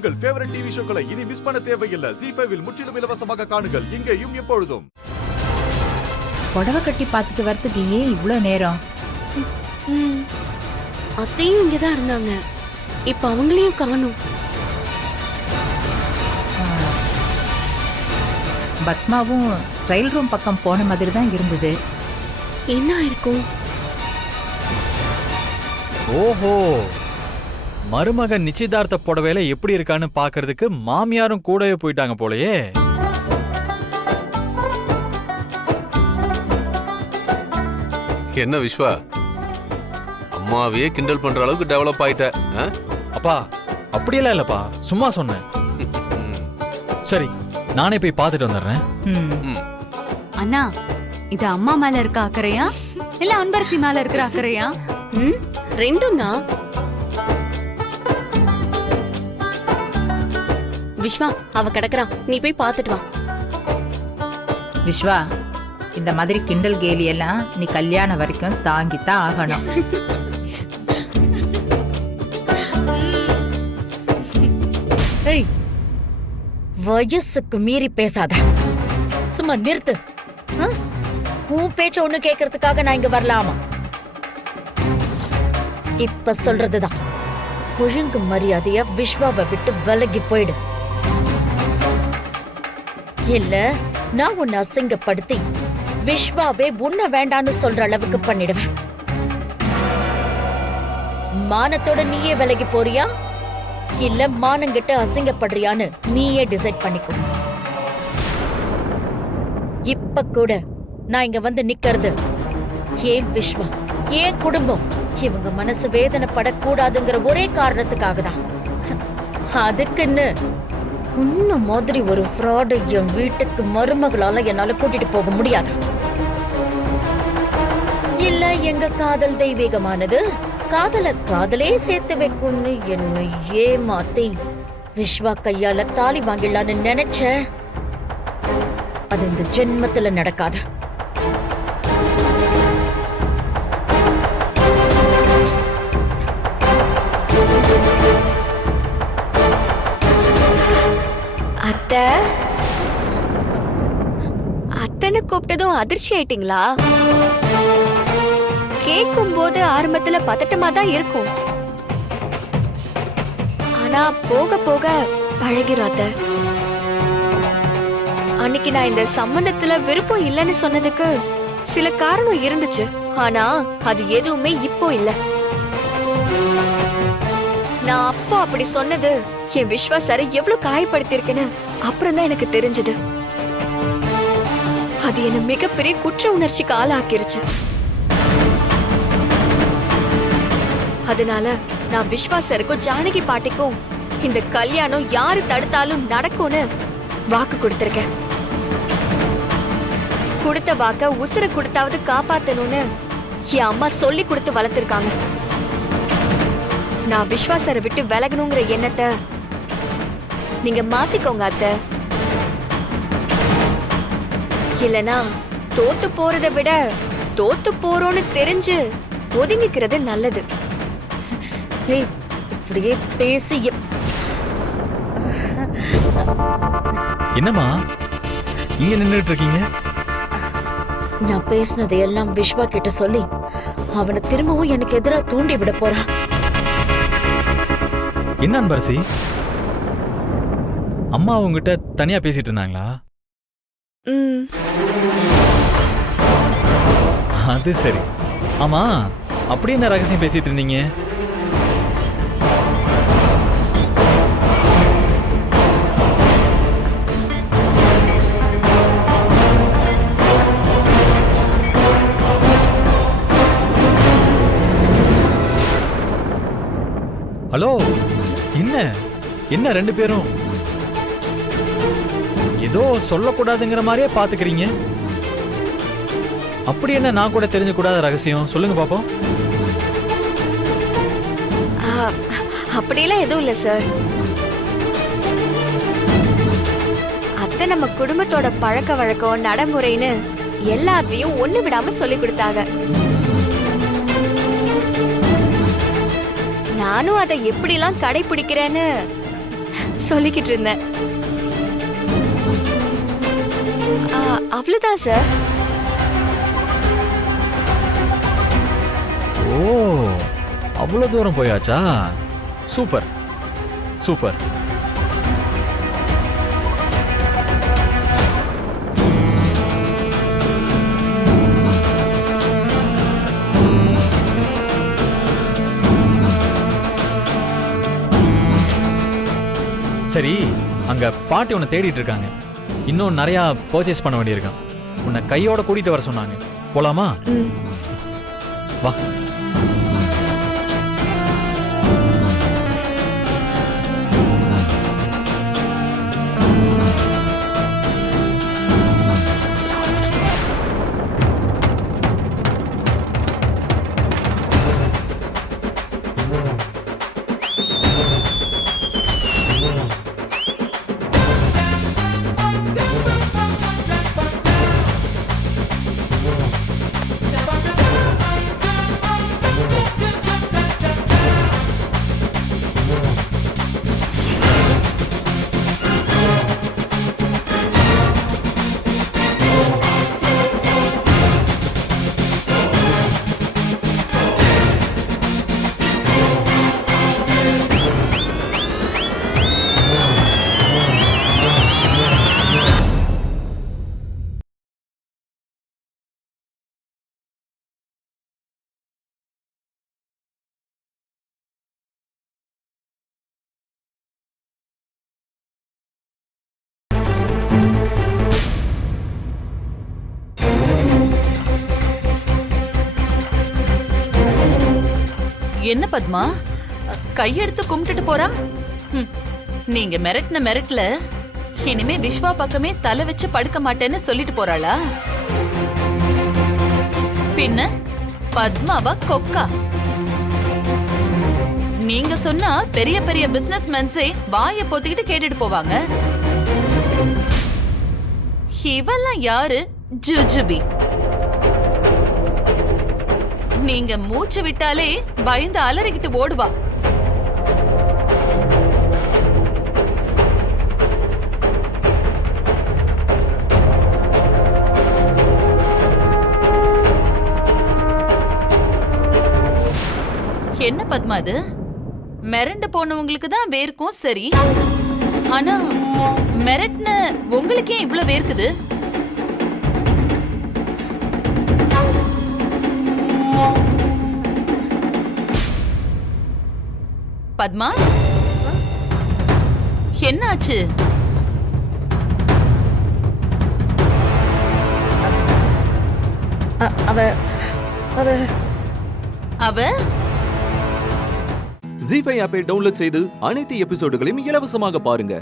உங்கள் favourite TV ஷோக்களை இனி miss பண்ண தேவையில்லை. ZEE5 இல் முற்றிலும் இலவசமாக காணுங்கள். இங்கேயும் எப்பொழுதும். புடவை கட்டி பார்த்துட்டு வரதுக்கு ஏன் இவ்ளோ நேரம்? அத்தையும் இங்கதான் இருந்தாங்க. இப்ப அவங்களையும் காணும். பத்மாவும் ட்ரையல் ரூம் பக்கம் போன மாதிரி தான் இருந்தது. என்ன இருக்கும்? ஓஹோ, மருமகன் நிச்சயதார்த்த புடவையில எப்படி இருக்கான்னு பாக்குறதுக்கு மாமியாரும் கூடவே போயிட்டாங்க போலயே. என்ன விஸ்வா, அம்மாவையே கிண்டல் பண்ற அளவுக்கு டெவலப் ஆயிட்ட. அப்பா அப்படியெல்லாம் இல்லப்பா, சும்மா சொன்னேன். சரி, நானே போய் பார்த்துட்டு வந்துடுறேன். அண்ணா, இது அம்மா மேல இருக்க அக்கறையா இல்ல அன்பரசி மேல இருக்கிற அக்கறையா? ரெண்டும் தான். விஸ்வா, அவ கிடக்குறான், நீ போய் பாத்துட்டு வா. விஸ்வா, இந்த மாதிரி கிண்டல் கேலி எல்லாம் நீ கல்யாணம் வரைக்கும் தாங்கித்தான் ஆகணும். வயசுக்கு மீறி பேசாத, சும்மா நிறுத்து. உன் பேச்ச ஒண்ணு கேக்குறதுக்காக நான் இங்க வரலாமா? இப்ப சொல்றதுதான், ஒழுங்கு மரியாதையா விஸ்வாவை விட்டு விலகி போயிடு. இல்ல நான் உன்னை அசிங்கப்படுத்தி விஸ்வாவே உன்னை வேண்டான்னு சொல்ற அளவுக்கு பண்ணிடுவேன். மானத்தோட நீயே விலகி போறியா இல்ல மானங்கிட்ட அசிங்கப்படுறியான்னு நீயே டிசைட் பண்ணிக்கோ. இப்ப கூட நான் இங்க வந்து நிக்கிறது ஏன் விஸ்வா, ஏன் குடும்பம், இவங்க மனசு வேதனைப்படக்கூடாதுங்கிற ஒரே காரணத்துக்காக தான். அதுக்குன்னு உன்ன மாதிரி ஒரு ஃப்ராடு என் வீட்டுக்கு மருமகளால என்னால கூட்டிட்டு போக முடியாது. இல்ல எங்க காதல் தெய்வீகமானது, காதலே சேர்த்து வைக்கும்னு என்னை ஏமாத்தி விஸ்வா கையால தாலி வாங்கிடலான்னு நினைச்ச. அது இந்த ஜென்மத்துல நடக்காது. அத்தனை கூப்பிட்டதும் அதிர்ச்சி ஆயிட்டீங்களா? கேட்கும் போது ஆரம்பத்துல பதட்டமா தான் இருக்கும், ஆனா போக போக பழகிரும் அத்தை. அன்னைக்கு நான் இந்த சம்பந்தத்துல விருப்பம் இல்லைன்னு சொன்னதுக்கு சில காரணம் இருந்துச்சு, ஆனா அது எதுவுமே இப்போ இல்ல. நான் அப்போ அப்படி சொன்னது என் விஸ்வாசரை எவ்வளவு காயப்படுத்திருக்குன்னு அப்புறம் தான் எனக்கு தெரிஞ்சது. அது என்ன மிகப்பெரிய குற்ற உணர்ச்சிக்கு ஆளாக்கிருச்சு. அதனால நான் விஸ்வாசருக்கும் ஜானகி பாட்டிக்கும் இந்த கல்யாணம் யாரு தடுத்தாலும் நடக்கும்னு வாக்கு கொடுத்திருக்கேன். கொடுத்த வாக்க உசுர கொடுத்தாவது காப்பாத்தணும்னு என் அம்மா சொல்லி கொடுத்து வளர்த்திருக்காங்க. நான் விஸ்வாசரை விட்டு விலகணுங்கிற எண்ணத்தை நீங்க மாத்திக்கோங்க அத்தை. இல்லனா தோத்து போறதை விட தோத்து போறோம்னு தெரிஞ்சு ஒதுங்கிக்கிறது நல்லது. இப்படியே பேசி என்னம்மா இங்க நின்னுட்டு இருக்கீங்க? நான் பேசினதை எல்லாம் விஸ்வா கிட்ட சொல்லி அவனை திரும்பவும் எனக்கு எதிராக தூண்டி விட போறான். என்ன அன்பரசி, அம்மா உங்ககிட்ட தனியா பேசிட்டு இருந்தாங்களா? அது சரி. ஆமா, அப்படி என்ன ரகசியம் பேசிட்டு இருந்தீங்க? ஹலோ, என்ன என்ன ரெண்டு பேரும் ஏதோ சொல்லக்கூடாதுங்கிற மாதிரியே பாத்துக்கிறீங்க. அப்படி என்ன நான் கூட தெரிஞ்ச கூடாத ரகசியம் சொல்லுங்க பாப்போம். அப்படியெல்லாம் எதுவும் இல்ல சார். அத்தை நம்ம குடும்பத்தோட பழக்க வழக்கம் நடைமுறைன்னு எல்லாத்தையும் ஒண்ணு விடாம சொல்லி கொடுத்தாங்க. நானும் அதை எப்படிலாம் கடைபிடிக்கிறேன்னு சொல்லிக்கிட்டு இருந்தேன். அவ்வளவுதான் சார். ஓ, அவ்வளவு தூரம் போயாச்சா? Super super. சரி, அங்க பாட்டி உன்னை தேடிட்டு இருக்காங்க. இன்னும் நிறைய பர்ச்சேஸ் பண்ண வேண்டியிருக்கான். உன்னை கையோட கூட்டிட்டு வர சொன்னாங்க. போலாமா? வா. என்ன பத்மா, கையெடுத்து கும்பிட்டுட்டு போறா? நீங்க மிரட்டின மிரட்டல இனிமே விஸ்வா பக்கமே தலை வச்சு படுக்க மாட்டேன்னு சொல்லிட்டு போறாளா? பின்ன பத்மாவா கொக்கா? நீங்க சொன்னா பெரிய பெரிய பிசினஸ் மேன்ஸே வாயை பொத்திக்கிட்டு கேட்டுட்டு போவாங்க. இவெல்லாம் யாரு? ஜுஜுபி. நீங்க மூச்சு விட்டாலே பயந்து அலறிக்கிட்டு ஓடுவா. என்ன பத்மா இது? மிரண்டு போனவங்களுக்கு தான் வேர்க்கும் சரி, ஆனா மிரட்ன உங்களுக்கே இவ்வளவு வேர்க்குது? பத்மா, என்னாச்சு? அவ ஜீ5 ஆப்பை டவுன்லோட் செய்து அனைத்து எபிசோடுகளையும் இலவசமாக பாருங்க.